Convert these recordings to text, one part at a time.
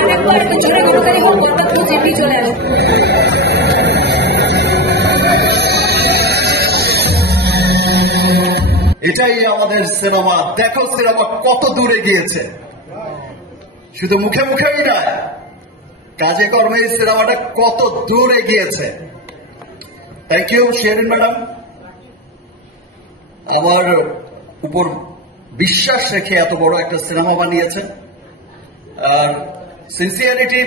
আরেকবার একটু জোরে গণতালি হোক, বরবাদ টু জিপি চলে আসবে। এটাই আমাদের সিনেমা। দেখো সিনেমা কত দূরে গিয়েছে, শুধু মুখে মুখেই নয়, কাজে কর্মে সিনেমাটা কত দূরে গিয়েছে। থ্যাংক ইউ শিরিন ম্যাডাম, আমার উপর বিশ্বাস রেখে এত বড় একটা সিনেমা বানিয়েছেন। আর সিনসিয়ারিটি,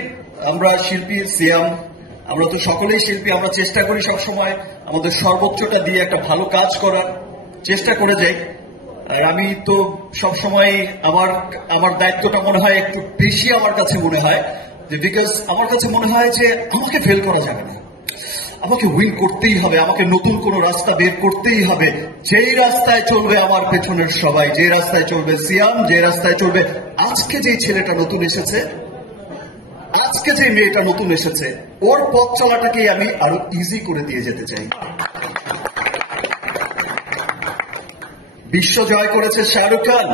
আমরা শিল্পী, সিয়াম, আমরা তো সকলেই শিল্পী, আমরা চেষ্টা করি সবসময় আমাদের সর্বোচ্চটা দিয়ে একটা ভালো কাজ করার চেষ্টা করে যাই। আর আমি তো সবসময় আমার দায়িত্বটা মনে হয় একটু বেশি আমার কাছে মনে হয়, যে বিকজ আমার কাছে মনে হয় যে আমাকে ফেল করা যাবে না, আমাকে উইন করতেই হবে, আমাকে নতুন কোনো রাস্তা বের করতেই হবে। যেই রাস্তায় চলবে আমার পেছনের সবাই, যে রাস্তায় চলবে সিয়াম, যে রাস্তায় চলবে আজকে যে ছেলেটা নতুন এসেছে, আজকে যে মেয়েটা নতুন এসেছে, ওর পথ চলাটাকেই আমি আরো ইজি করে দিয়ে যেতে চাই। বিশ্ব জয় করেছে শাহরুখ খান,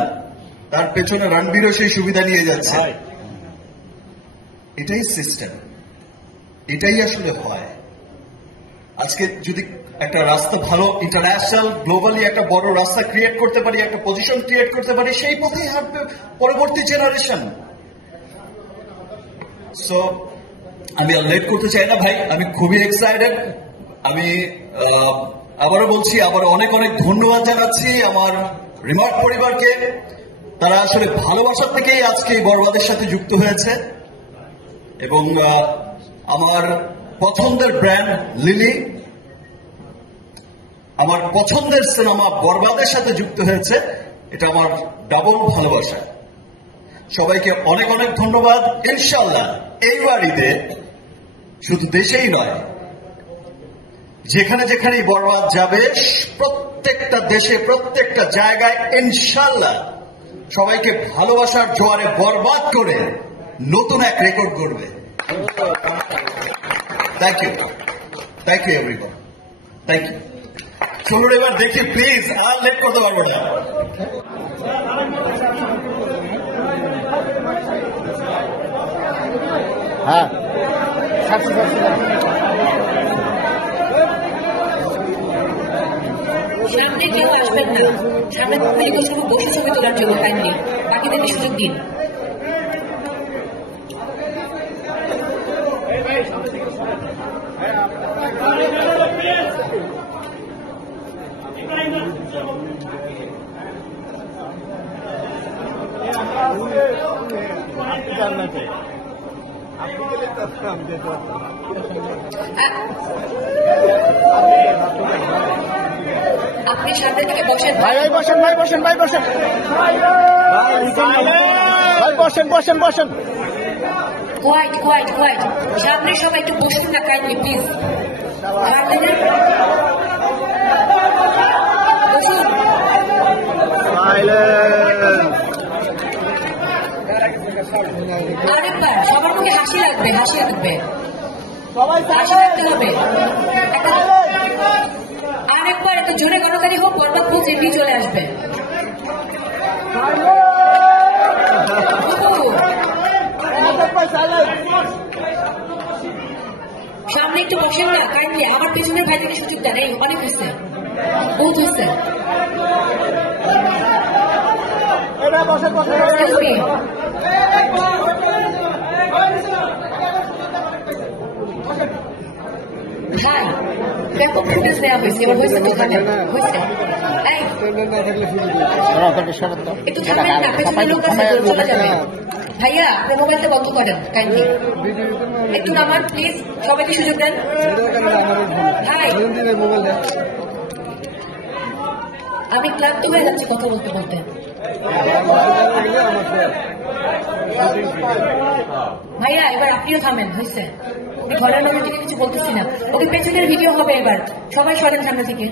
তার পেছনে রণবীরও সেই সুবিধা নিয়ে যাচ্ছে। এটাই সিস্টেম, এটাই আসলে হয়। আজকে যদি একটা রাস্তা ভালো ইন্টারন্যাশনাল গ্লোবালি একটা বড় রাস্তা ক্রিয়েট করতে পারি, একটা পজিশন ক্রিয়েট করতে পারি, সেই পথেই হাঁটবে পরবর্তী জেনারেশন। সো আমি আর লেট করতে চাই না ভাই, আমি খুবই এক্সাইটেড। আমি আবারও বলছি, আবার অনেক অনেক ধন্যবাদ জানাচ্ছি আমার রিমার্ক পরিবারকে। তারা আসলে ভালোবাসার থেকেই আজকে এই বরবাদের সাথে যুক্ত হয়েছে, এবং আমার পছন্দের ব্র্যান্ড লিলি, আমার পছন্দের সিনেমা বরবাদের সাথে যুক্ত হয়েছে, এটা আমার ডাবল ভালোবাসা। সবাইকে অনেক অনেক ধন্যবাদ। ইনশাআল্লাহ এই বাড়িতে শুধু দেশেই নয়, যেখানে যেখানেই বরবাদ যাবে, প্রত্যেকটা দেশে প্রত্যেকটা জায়গায় ইনশাআল্লাহ সবাইকে ভালোবাসার জোয়ারে বরবাদ করে নতুন এক রেকর্ড করবে। Thank you, thank you everyone, thank you. চলুন এবার দেখি প্লিজ, আর লেট করতে পারবো না। হ্যাঁ, সামনে কেউ আসবেন না, সামনে বসে ছবি তোলার জন্য কাইন্ডলি বাকিদেরকে সুযোগ দিন। আপনি সামনে থেকে বসেন ভাই, বসেন ভাই, বসেন ভাই, বসেন ভাই, বসেন বসেন বসেন। কোয়াইট কোয়াইট কোয়াইট, সামনে সবাই একটু বসুন না কাইন্ডলি প্লিজ। বসুন। আরেকবার সবার মুখে হাসি লাগবে, হাসি লাগবে, হাসি লাগতে হবে। আরেকবার একটু জোরে গণতালি হোক, বরবাদ টু জিপি চলে আসবে। সামনে একটু বসেন না কাইন্ডলি, আমার পেছনের ভাইদেরকে সুযোগ দেন। এই অনেক হচ্ছে, বহুত হচ্ছে। ভাই ব্যাপক ফুটেজ দেওয়া হয়েছে, এবার হয়েছে তো থাকেন, হয়েছে। একটু থাকবেন না, পেছনে লোক আছে, চলে যাবে। ভাইয়া আপনার মোবাইলটা বন্ধ করেন কাইন্ডলি, একটু নামান প্লিজ, সবাইকে সুযোগ দেন। ভাই আমি ক্লান্ত হয়ে যাচ্ছি কথা বলতে বলতে। ভাইয়া এবার আপনিও থামেন, হয়েছে। ঘরের লোকের থেকে কিছু বলতেছি না, ওকে পেছনের ভিডিও হবে এবার, সবাই সরেন সামনে থেকে।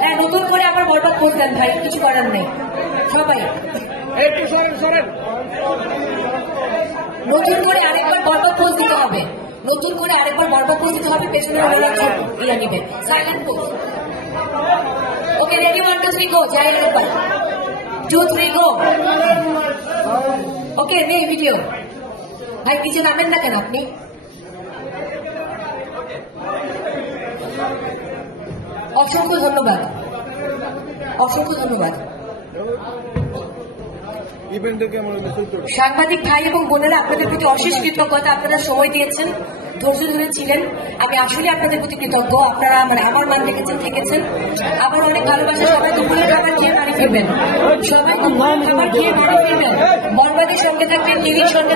হ্যাঁ, নতুন করে আবার বরবাদ পোজ দেন ভাই, কিছু করার নেই। সবাই নতুন করে আরেকবার বরবাদ পোজ দিতে হবে, নতুন করে আরেকবার বরবাদ পোজ দিতে হবে। পেছনের ওরা ইয়ে নিবে, সাইলেন্ট পোজ। ওকে রেডি, 1 2 3 গো। যাই একবার 2 3 গো। ওকে। ওকে নেই ভিডিও। ভাই কিছু নামেন না কেন আপনি? অসংখ্য ধন্যবাদ, অসংখ্য ধন্যবাদ। সাংবাদিক ভাই এবং বোনেরা, আপনাদের প্রতি অশেষ কৃতজ্ঞতা। আপনারা সময় দিয়েছেন, ধৈর্য ধরেছিলেন। আমি আসলে আপনাদের প্রতি কৃতজ্ঞ। আপনারা আমার মান রেখেছেন, থেকেছেন। আবার অনেক ভালোবাসা। সবাই দুপুরে খাবার খেয়ে বাড়ি ফিরবেন, সবাই খাবার খেয়ে বাড়ি ফিরবেন। বরবাদের সঙ্গে থাকবেন, টিভির সঙ্গে